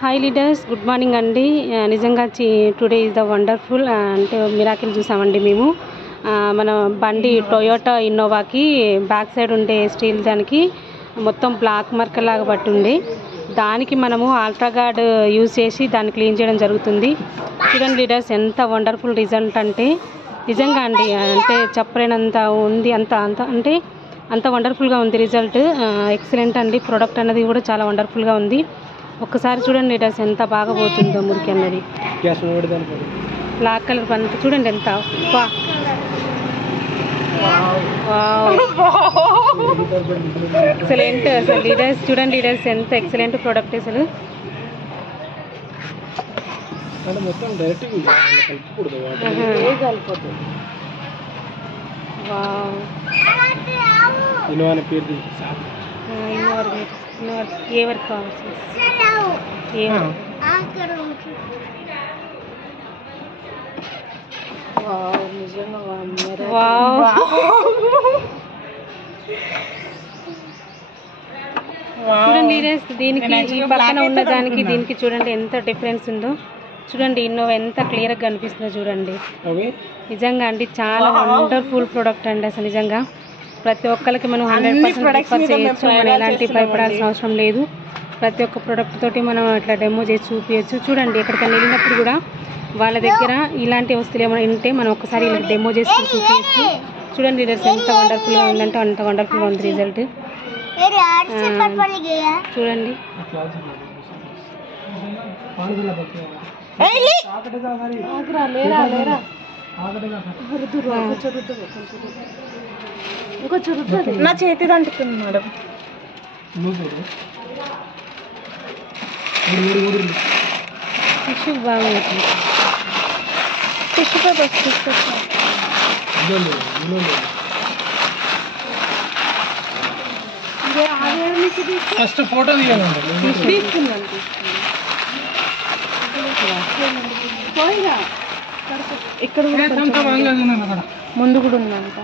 Hi leaders, good morning అండి. నిజంగా today is the wonderful అంటే మిరాకిల్ చూసామండి మేము. మన బండి టొయోటా ఇన్నోవాకి బ్యాక్ సైడ్ ఉండే స్టీల్ దానికి మొత్తం బ్లాక్ మార్కర్ లాగా పట్టుండి దానికి మనము ఆల్ట్రాగార్డ్ యూజ్ చేసి దాన్ని క్లీన్ చేయడం జరుగుతుంది. చూడండి లీడర్స్, ఎంత వండర్ఫుల్ రిజల్ట్ అంటే నిజంగా అండి, అంటే చెప్పలేనంత ఉంది. అంత వండర్ఫుల్గా ఉంది రిజల్ట్. ఎక్సలెంట్ అండి. ప్రోడక్ట్ అన్నది కూడా చాలా వండర్ఫుల్గా ఉంది. ఒక్కసారి చూడండి లీటర్స్, ఎంత బాగా పోతుందో మురికి అన్నది. బ్లాక్ కలర్ పంట చూడండి ఎంత ఎక్సలెంట్ అసలు లీడర్స్. చూడండి లీడర్స్, ఎంత ఎక్సలెంట్ ప్రోడక్ట్ అసలు. ఏ వరకు కావచ్చు చూడండి దీనికి ఈ పక్కన ఉన్న దానికి దీనికి చూడండి ఎంత డిఫరెన్స్ ఉందో. చూడండి ఇన్నోవా ఎంత క్లియర్గా కనిపిస్తుందో చూడండి. నిజంగా అండి చాలా వండర్ఫుల్ ప్రోడక్ట్ అండి. అసలు నిజంగా ప్రతి ఒక్కరికి మనం 100% ప్రిఫర్ చేయొచ్చు. మనం ఎలాంటి భయపడాల్సిన అవసరం లేదు. ప్రతి ఒక్క ప్రోడక్ట్ తోటి మనం అట్లా డెమో చేసి చూపించచ్చు. చూడండి ఎక్కడికైనా వెళ్ళినప్పుడు కూడా వాళ్ళ దగ్గర ఇలాంటి వస్తువులు ఏమైనా ఉంటే మనం ఒక్కసారి ఇలా డెమో చేసి చూపించచ్చు. చూడండి రిజల్ట్స్ ఎంత వండర్ఫుల్గా ఉందంటే అంత వండర్ఫుల్గా ఉంది రిజల్ట్. చూడండి నా చేతి అంటుకుంది మేడం. టిష్యూ బాగుంది. టిష్యూ పేపర్ తీసుకొచ్చాను. ఫస్ట్ ఫోటో తీసుకున్నాను. ఇక్కడ ముందు కూడా ఉందంట.